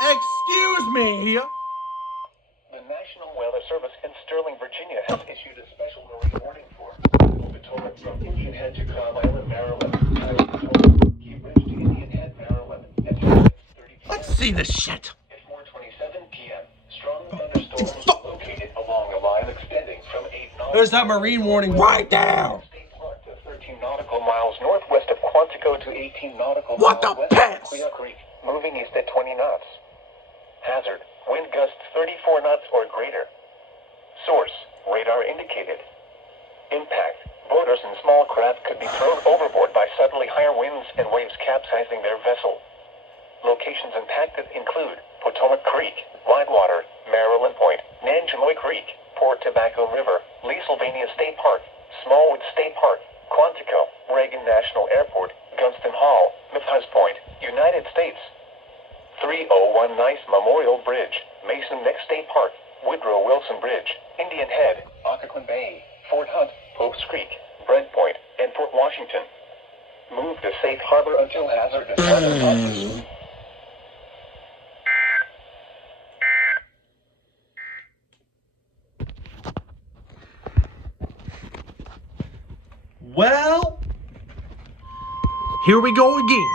Excuse me. The National Weather Service in Sterling, Virginia has issued a special marine warning for Potomac from Indian Head to Cobb Island, Maryland. Key Bridge to Indian Head, Maryland at 5:30 p.m. Let's see this shit. At 4:27 p.m., strong thunderstorms were located along a line extending from 8 nautical There's that marine warning right there. State Park to 13 nautical miles northwest of Quantico to 18 nautical What miles the west of piss? Clea Creek, moving east at 20 knots. Hazard, wind gusts 34 knots or greater. Source, radar indicated. Impact, boaters and small craft could be thrown overboard by suddenly higher winds and waves capsizing their vessel. Locations impacted include Potomac Creek, Widewater, Maryland Point, Nanjemoy Creek, Port Tobacco River, Lee Sylvania State Park, Smallwood State Park, Quantico, Reagan National Airport, Gunston Hall, Mathis Point, United States. 301 Nice Memorial Bridge, Mason Neck State Park, Woodrow Wilson Bridge, Indian Head, Occoquan Bay, Fort Hunt, Pope's Creek, Brent Point, and Fort Washington. Move to safe harbor until hazardous weather passes. Well, here we go again.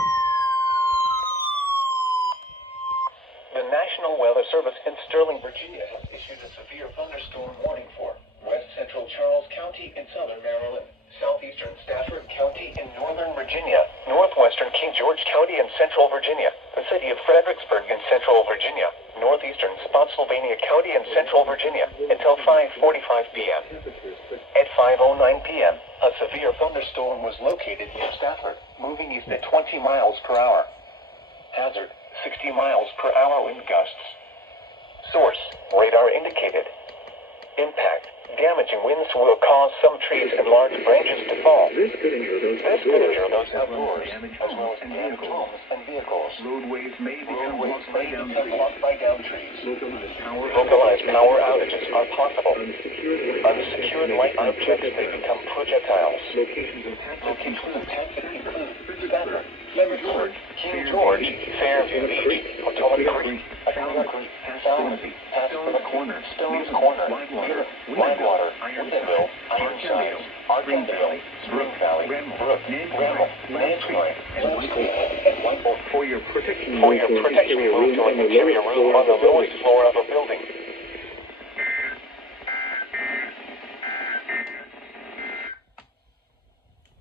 The National Weather Service in Sterling, Virginia has issued a severe thunderstorm warning for west central Charles County in southern Maryland, southeastern Stafford County in northern Virginia, northwestern King George County in central Virginia, the city of Fredericksburg in central Virginia, northeastern Spotsylvania County in central Virginia, until 5:45 p.m. At 5:09 p.m., a severe thunderstorm was located near Stafford, moving east at 20 miles per hour. Hazard, 60 miles per hour wind gusts. Source, radar indicated. Impact, damaging winds will cause some trees and large branches to fall. This could injure those outdoors, as well as damage homes and vehicles. Roadways may become blocked by downed trees. Localized Localized power outages are possible. Unsecured light objects may become projectiles. Locations Locations impacted include Stafford, Leonardburg, King George, Fairview Beach, Potomac Creek, Clea Creek, Falmouth, Pasco Corner, Stone's Corner, Weir, Widewater, Woodinville, Ironside, Arkansville, Spring Valley, Brook, Bramble, Nanjemoy, Wells Creek, and Whitehall. For your protection, For your protection, move to an interior room on the lowest floor of a building.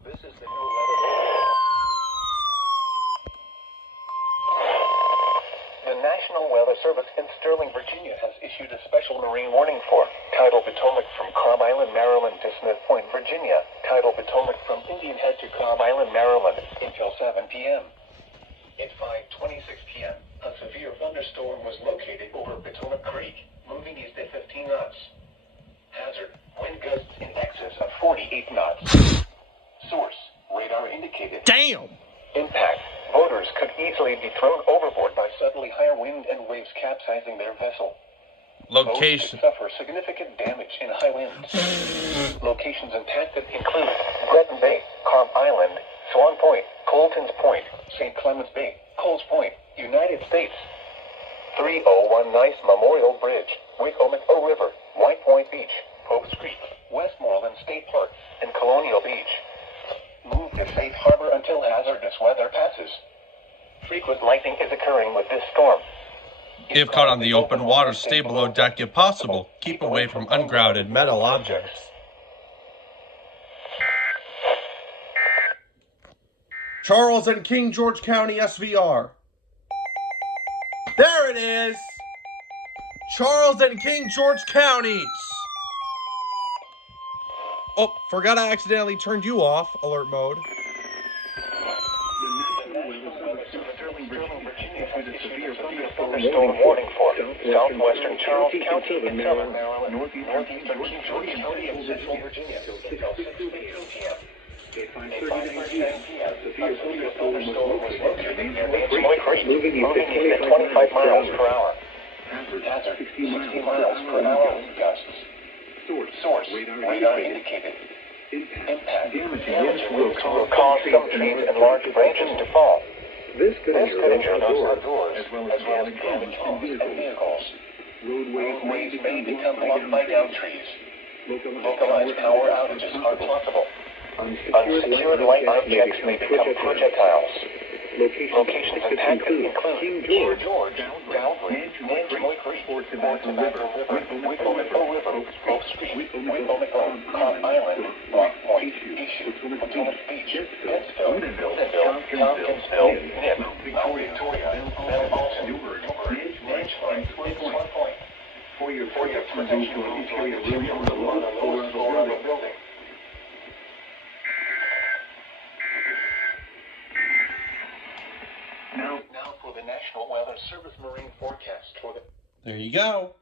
This is the new weather radio. The National Weather Service in Sterling, Virginia has issued a special marine warning for tidal Potomac from Cobb Island, Maryland to Smith Point, Virginia. Tidal Potomac from Indian Head to Cobb Island, Maryland until 7 p.m. At 5:26 p.m., a severe thunderstorm was located over Potomac Creek, moving east at 15 knots. Hazard, wind gusts in excess of 48 knots. Source, radar indicated. Damn. Impact, boaters could easily be thrown overboard by suddenly higher wind and waves capsizing their vessel. Location. Boats could suffer significant damage in high winds. Locations impacted include Breton Bay, Cobb Island, Swan Point, Colton's Point, St. Clements Bay, Coles Point, United States. 301 Nice Memorial Bridge, Wicomico River, White Point Beach, Pope's Creek, Westmoreland State Park, and Colonial Beach. Move to safe harbor until hazardous weather passes. Frequent lightning is occurring with this storm. If caught on the open water, stay below deck if possible. Keep away from ungrounded metal objects. Charles and King George County SVR. There it is. Charles and King George counties. Oh, forgot I accidentally turned you off, alert mode. Thunderstorm warning for southwestern Charles County in southern Maryland, northeastern King George County in central Virginia until 6:15 p.m. At 5:30 p.m., a severe thunderstorm was located near Nanjemoy Creek, moving east at 25 miles per hour. Hazard, 60 miles per hour wind gusts. Source, radar indicated. Impact, damaging winds will cause some trees and large branches to fall. This could injure those outdoors, as well as damage homes and vehicles. Roadways may become blocked by downed trees. Localized power outages are possible. Unsecured light objects may become projectiles. Locations impacted include King George, Downbreak, Nantucket Creek, Fort Tobacco River, Wicomico River, Oak Street, Wicomico, Cobb Island, Rock Point, Issue, Potomac Beach, Pittsville, Lindenville, Tompkinsville, Nip, Mount Victoria, Mount Alton, Newburgh, Rangeline, Swan Point. For your protection, go to interior room on the lowest floor of the building. Now for the National Weather Service Marine forecast for the... There you go.